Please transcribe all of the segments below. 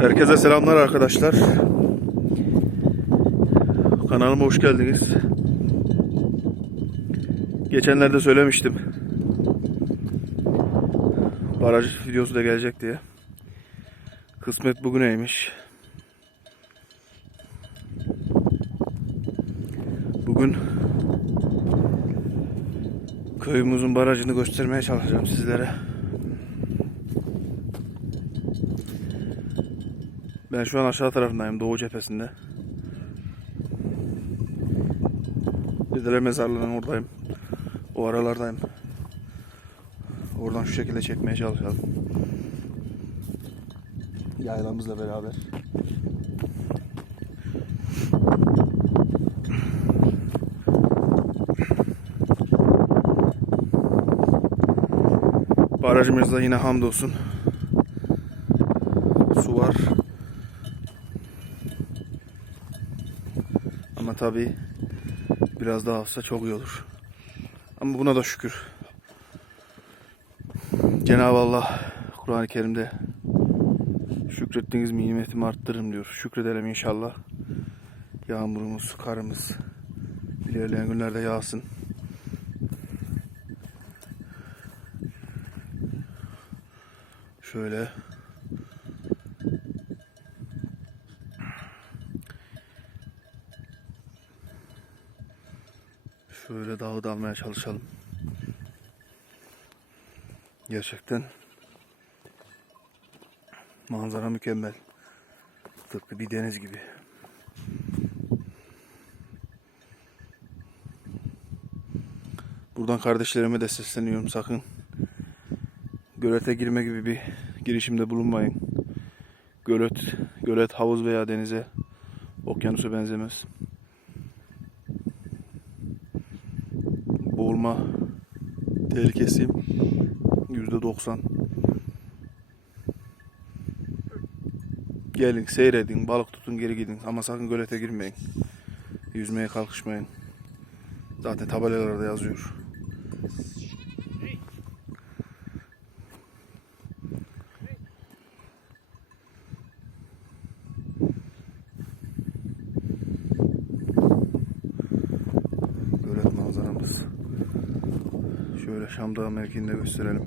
Herkese selamlar arkadaşlar. Kanalıma hoş geldiniz. Geçenlerde söylemiştim. Baraj videosu da gelecek diye. Kısmet bugüneymiş. Bugün köyümüzün barajını göstermeye çalışacağım sizlere. Ben şu an aşağı tarafındayım, doğu cephesinde. Dedeler mezarlığının oradayım. O aralardayım. Oradan şu şekilde çekmeye çalışalım. Yaylamızla beraber. Barajımızda yine hamdolsun. Su var. Ama tabii biraz daha olsa çok iyi olur. Ama buna da şükür. Cenab-ı Allah Kur'an-ı Kerim'de şükrettiğiniz mi nimetimi arttırırım diyor. Şükredelim inşallah. Yağmurumuz, karımız ilerleyen günlerde yağsın. Şöyle Şöyle dağı da almaya çalışalım. Gerçekten manzara mükemmel. Tıpkı bir deniz gibi. Buradan kardeşlerime de sesleniyorum sakın. Gölete girme gibi bir girişimde bulunmayın. Gölet, gölet havuz veya denize, okyanusa benzemez. Boğulma tehlikesi yüzde doksan. Gelin seyredin, balık tutun geri gidin ama sakın gölete girmeyin. Yüzmeye kalkışmayın. Zaten tabelalarda yazıyor. Gölet manzaramız. Şöyle Şam Dağı mevkiinde gösterelim.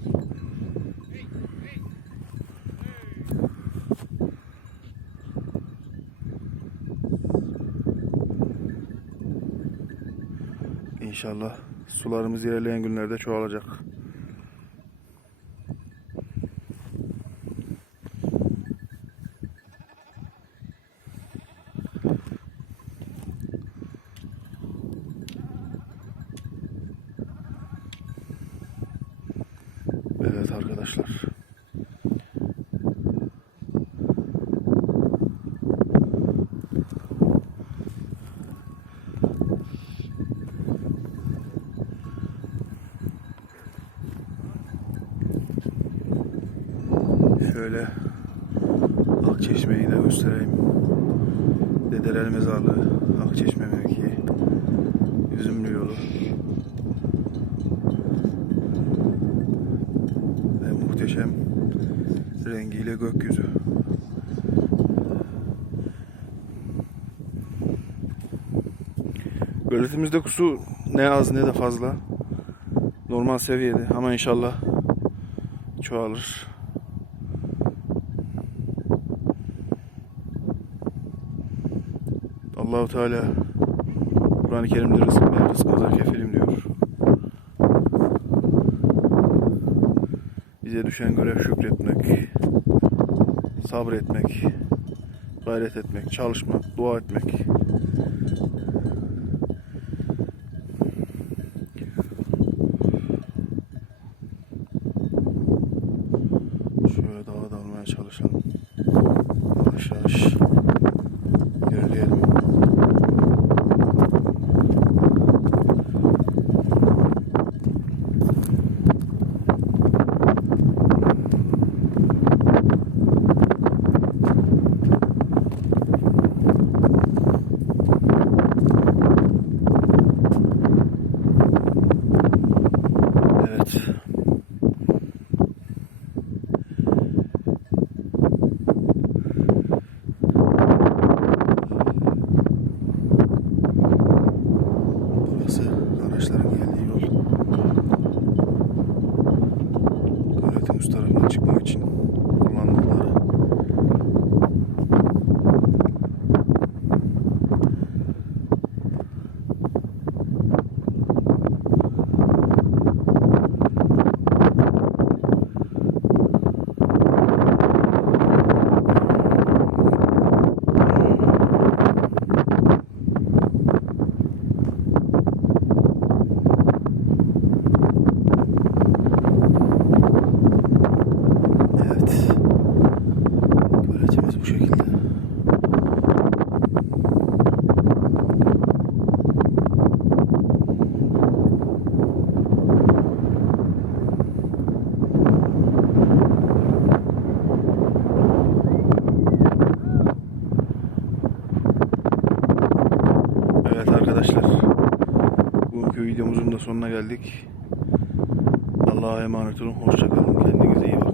İnşallah sularımız ilerleyen günlerde çoğalacak. Evet arkadaşlar. Şöyle Akçeşme'yi de göstereyim. Dedeler Mezarlığı, Akçeşme mevkii, Üzümlü yolu. ve muhteşem rengiyle gökyüzü. Göletimizdeki su ne az ne de fazla. Normal seviyede ama inşallah çoğalır. Allahu Teala Kur'an-ı Kerim'de rızık ben rızkınıza kefilim diyor. Bize düşen görev şükretmek, sabretmek, gayret etmek, çalışmak, dua etmek. Şöyle dağa dalmaya çalışalım. Yavaş yavaş arkadaşlar. Bugünkü videomuzun da sonuna geldik. Allah'a emanet olun. Hoşçakalın. Kendinize iyi bakın.